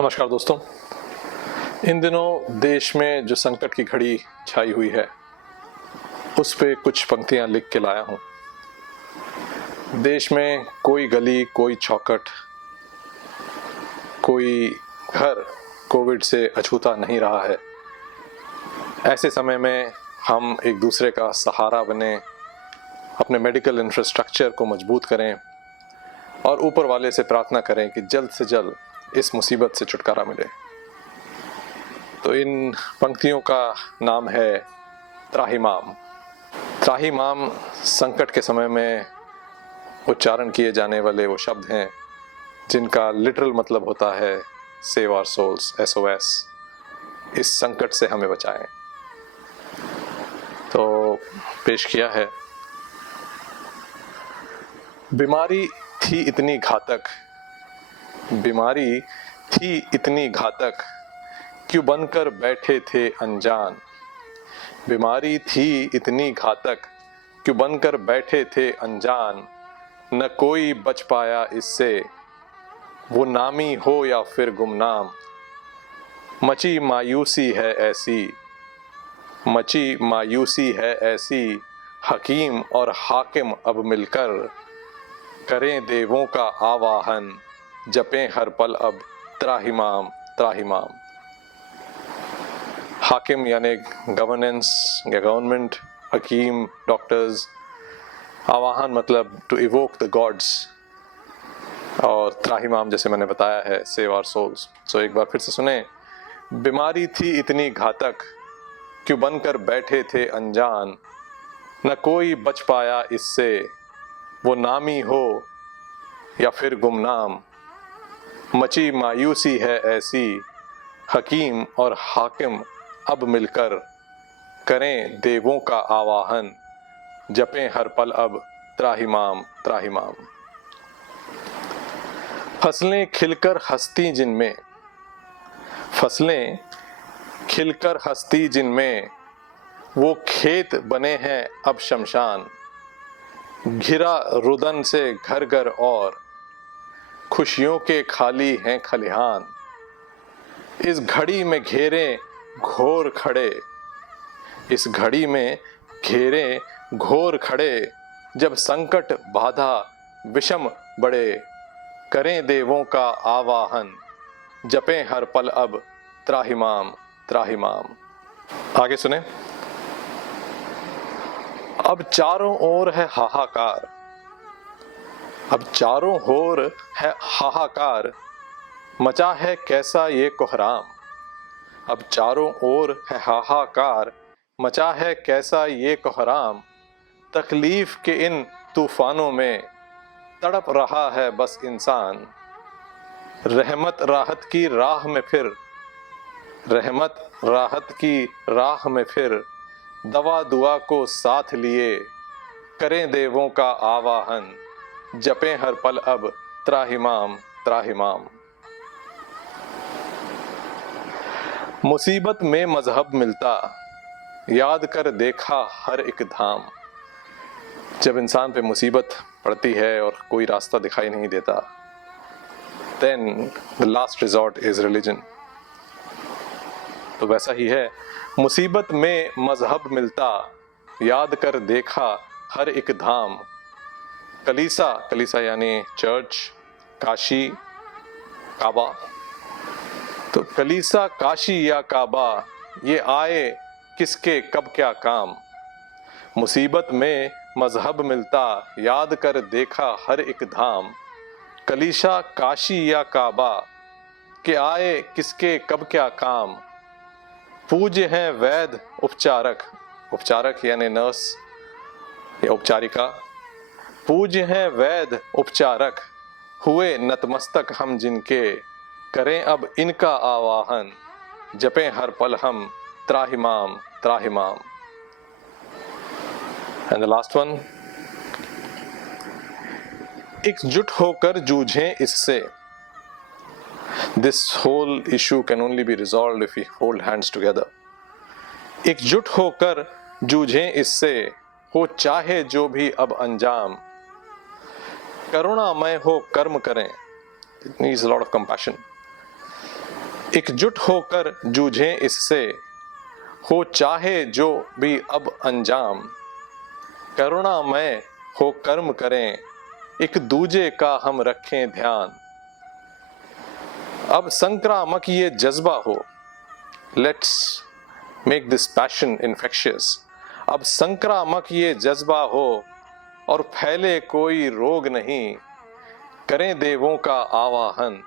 नमस्कार दोस्तों। इन दिनों देश में जो संकट की घड़ी छाई हुई है उस पे कुछ पंक्तियां लिख के लाया हूं। देश में कोई गली, कोई चौखट, कोई घर कोविड से अछूता नहीं रहा है। ऐसे समय में हम एक दूसरे का सहारा बने, अपने मेडिकल इंफ्रास्ट्रक्चर को मजबूत करें और ऊपर वाले से प्रार्थना करें कि जल्द से जल्द इस मुसीबत से छुटकारा मिले। तो इन पंक्तियों का नाम है त्राहिमाम। त्राहिमाम संकट के समय में उच्चारण किए जाने वाले वो शब्द हैं जिनका लिटरल मतलब होता है सेव आवर सोल्स, SOS। इस संकट से हमें बचाएं। तो पेश किया है। बीमारी थी इतनी घातक, बीमारी थी इतनी घातक, क्यों बनकर बैठे थे अनजान। बीमारी थी इतनी घातक, क्यों बनकर बैठे थे अनजान। न कोई बच पाया इससे, वो नामी हो या फिर गुमनाम। मची मायूसी है ऐसी, मची मायूसी है ऐसी, हकीम और हाकिम अब मिलकर करें देवों का आवाहन। जपें हर पल अब त्राहिमाम त्राहिमाम। हाकिम यानी गवर्नेंस या गवर्नमेंट, हकीम डॉक्टर्स, आवाहन मतलब टू इवोक द गॉड्स, और त्राहिमाम जैसे मैंने बताया है सेव आवर सोल्स। सो एक बार फिर से सुने। बीमारी थी इतनी घातक, क्यों बनकर बैठे थे अनजान। न कोई बच पाया इससे, वो नामी हो या फिर गुमनाम। मची मायूसी है ऐसी, हकीम और हाकिम अब मिलकर करें देवों का आवाहन। जपें हर पल अब त्राहिमाम त्राहिमाम। फसलें खिलकर हंसती जिनमें, फसलें खिलकर हंसती जिनमें, वो खेत बने हैं अब शमशान। घिरा रुदन से घर घर और खुशियों के खाली हैं खलिहान। इस घड़ी में घेरे घोर खड़े, इस घड़ी में घेरे घोर खड़े, जब संकट बाधा विषम बड़े। करें देवों का आवाहन, जपें हर पल अब त्राहिमाम त्राहिमाम। आगे सुने। अब चारों ओर है हाहाकार, अब चारों ओर है हाहाकार, मचा है कैसा ये कोहराम। अब चारों ओर है हाहाकार, मचा है कैसा ये कोहराम। तकलीफ के इन तूफानों में तड़प रहा है बस इंसान। रहमत राहत की राह में फिर, रहमत राहत की राह में फिर, दवा दुआ को साथ लिए। करें देवों का आवाहन, जपें हर पल अब त्राहिमाम त्राहिमाम। मुसीबत में मजहब मिलता, याद कर देखा हर एक धाम। जब इंसान पे मुसीबत पड़ती है और कोई रास्ता दिखाई नहीं देता, then the last resort is religion। तो वैसा ही है, मुसीबत में मजहब मिलता, याद कर देखा हर एक धाम। कलीसा, कलीसा यानी चर्च, काशी, काबा। तो कलीसा, काशी या काबा, ये आए किसके कब क्या काम। मुसीबत में मजहब मिलता, याद कर देखा हर एक धाम। कलीसा, काशी या काबा, के आए किसके कब क्या काम। पूज्य हैं वैद उपचारक, उपचारक यानी नर्स या उपचारिका। पूज्य हैं वैद उपचारक, हुए नतमस्तक हम जिनके। करें अब इनका आवाहन, जपें हर पल हम त्राहिमाम त्राहिमाम। And the last one. एकजुट होकर जूझें इससे। This whole issue can only be resolved if we hold hands together। एकजुट होकर जूझें इससे, हो चाहे जो भी अब अंजाम। करुणामय हो कर्म करें, it needs a lot of compassion। एकजुट होकर जूझें इससे, हो चाहे जो भी अब अंजाम। करुणामय हो कर्म करें, एक दूजे का हम रखें ध्यान। अब संक्रामक ये जज्बा हो, let's make this passion infectious. अब संक्रामक ये जज्बा हो और फैले कोई रोग नहीं। करें देवों का आवाहन,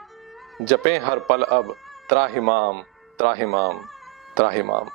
जपें हर पल अब त्राहिमाम त्राहिमाम त्राहिमाम।